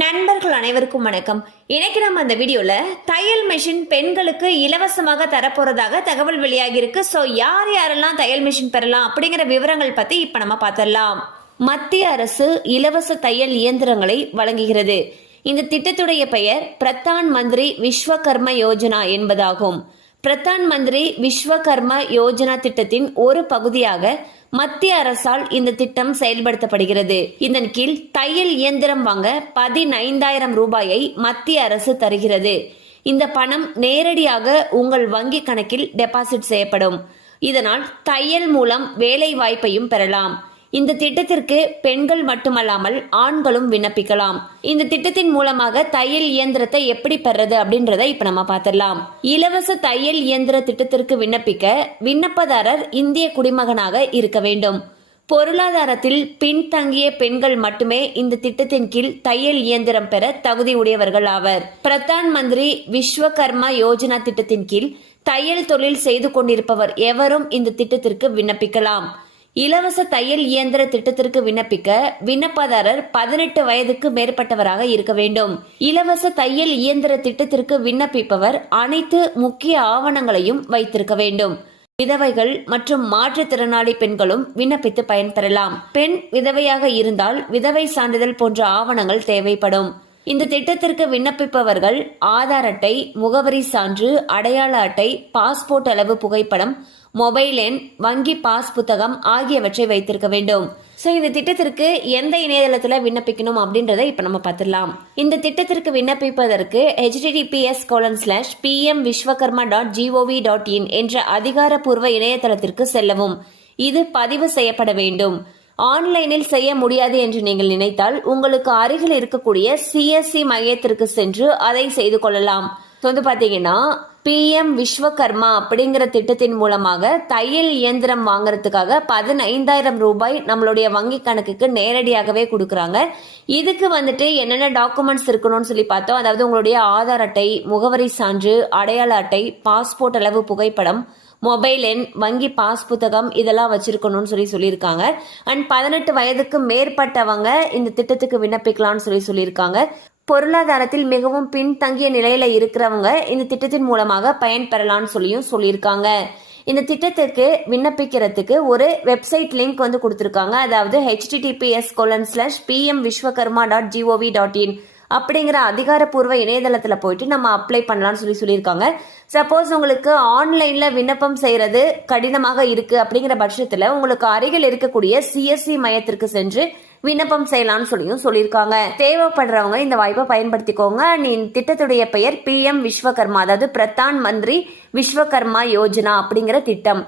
நண்பர்கள் அனைவருக்கும் வணக்கம். இன்னைக்கு நம்ம அந்த வீடியோல தையல் மிஷின் பெண்களுக்கு இலவசமாக தரப்போறதாக தகவல் வெளியாகி இருக்கு. ஸோ யார் யாரெல்லாம் தையல் மிஷின் பெறலாம் அப்படிங்கிற விவரங்கள் பத்தி இப்ப நம்ம பார்த்துடலாம். மத்திய அரசு இலவச தையல் இயந்திரங்களை வழங்குகிறது. இந்த திட்டத்துடைய பெயர் பிரதான் மந்திரி விஸ்வகர்ம யோஜனா என்பதாகும். பிரதான் மந்திரி விஸ்வகர்ம யோஜனா திட்டத்தின் ஒரு பகுதியாக மத்திய அரசால் இந்த திட்டம் செயல்படுத்தப்படுகிறது. இதன் கீழ் தையல் இயந்திரம் வாங்க 15,000 ரூபாயை மத்திய அரசு தருகிறது. இந்த பணம் நேரடியாக உங்கள் வங்கி கணக்கில் டெபாசிட் செய்யப்படும். இதனால் தையல் மூலம் வேலை வாய்ப்பையும் பெறலாம். இந்த திட்டத்திற்கு பெண்கள் மட்டுமல்லாமல் ஆண்களும் விண்ணப்பிக்கலாம். இந்த திட்டத்தின் மூலமாக தையல் இயந்திரத்தை எப்படி பெறது அப்படின்றத இப்ப நம்ம பார்த்திடலாம். இலவச தையல் இயந்திர திட்டத்திற்கு விண்ணப்பிக்க விண்ணப்பதாரர் இந்திய குடிமகனாக இருக்க வேண்டும். பொருளாதாரத்தில் பின்தங்கிய பெண்கள் மட்டுமே இந்த திட்டத்தின் கீழ் தையல் இயந்திரம் பெற தகுதி உடையவர்கள் ஆவர். பிரதான் மந்திரி விஸ்வகர்மா யோஜனா திட்டத்தின் கீழ் தையல் தொழில் செய்து கொண்டிருப்பவர் எவரும் இந்த திட்டத்திற்கு விண்ணப்பிக்கலாம். இலவச தையல் இயந்திர திட்டத்திற்கு விண்ணப்பிக்க விண்ணப்பதாரர் 18 வயதுக்கு மேற்பட்டவராக இருக்க வேண்டும். இலவச தையல் இயந்திர திட்டத்திற்கு விண்ணப்பிப்பவர் அனைத்து முக்கிய ஆவணங்களையும் வைத்திருக்க வேண்டும். விதவைகள் மற்றும் மாற்றுத்திறனாளி பெண்களும் விண்ணப்பித்து பயன்பெறலாம். பெண் விதவையாக இருந்தால் விதவை சான்றிதழ் போன்ற ஆவணங்கள் தேவைப்படும். இந்த திட்டத்திற்கு விண்ணப்பிப்பவர்கள் ஆதார் அட்டை, முகவரி சான்று, அடையாள அட்டை, பாஸ்போர்ட் அளவு புகைப்படம், மொபைல் எண், வங்கி பாஸ் புத்தகம் ஆகியவற்றை வைத்திருக்க வேண்டும். ஸோ இந்த திட்டத்திற்கு எந்த இணையதளத்துல விண்ணப்பிக்கணும் அப்படின்றத இப்ப நம்ம பார்த்துடலாம். இந்த திட்டத்திற்கு விண்ணப்பிப்பதற்கு https:/pmvishwakarma.gov.in என்ற அதிகாரப்பூர்வ இணையதளத்திற்கு செல்லவும். இது பதிவு செய்யப்பட வேண்டும். ஆன்லைனில் செய்ய முடியாது என்று நீங்கள் நினைத்தால் உங்களுக்கு அருகில் இருக்கக்கூடிய சிஎஸ்சி மையத்திற்கு சென்று அதை செய்து கொள்ளலாம். வந்து பாத்தீங்கன்னா PM விஸ்வகர்மா அப்படிங்கிற திட்டத்தின் மூலமாக தையல் இயந்திரம் வாங்குறதுக்காக 15,000 ரூபாய் நம்மளுடைய வங்கி கணக்குக்கு நேரடியாகவே கொடுக்குறாங்க. இதுக்கு வந்துட்டு என்னென்ன டாக்குமெண்ட்ஸ் இருக்கணும்னு சொல்லி பார்த்தோம். அதாவது உங்களுடைய ஆதார் அட்டை, முகவரி சான்று, அடையாள அட்டை, பாஸ்போர்ட் அளவு புகைப்படம், மொபைல் எண், வங்கி பாஸ் புத்தகம் இதெல்லாம் வச்சிருக்கணும்னு சொல்லியிருக்காங்க. அண்ட் 18 வயதுக்கு மேற்பட்டவங்க இந்த திட்டத்துக்கு விண்ணப்பிக்கலாம்னு சொல்லியிருக்காங்க. பொருளாதாரத்தில் மிகவும் பின்தங்கிய நிலையில இருக்கிறவங்க இந்த திட்டத்தின் மூலமாக பயன்பெறலாம்னு சொல்லியிருக்காங்க. இந்த திட்டத்துக்கு விண்ணப்பிக்கிறதுக்கு ஒரு வெப்சைட் லிங்க் வந்து கொடுத்திருக்காங்க. அதாவது https:/pmvishwakarma.gov.in அப்படிங்கிற அதிகாரப்பூர்வ இணையதளத்துல போயிட்டு நம்ம அப்ளை பண்ணலாம்னு சொல்லியிருக்காங்க. சப்போஸ் உங்களுக்கு ஆன்லைன்ல விண்ணப்பம் செய்யறது கடினமாக இருக்கு அப்படிங்கிற பட்சத்துல உங்களுக்கு அருகில் இருக்கக்கூடிய சிஎஸ்சி மையத்திற்கு சென்று விண்ணப்பம் செய்யலாம்னு சொல்லியிருக்காங்க. தேவைப்படுறவங்க இந்த வாய்ப்பை பயன்படுத்திக்கோங்க. திட்டத்துடைய பெயர் PM விஸ்வகர்மா, அதாவது பிரதான் மந்திரி விஸ்வகர்மா யோஜனா அப்படிங்கிற திட்டம்.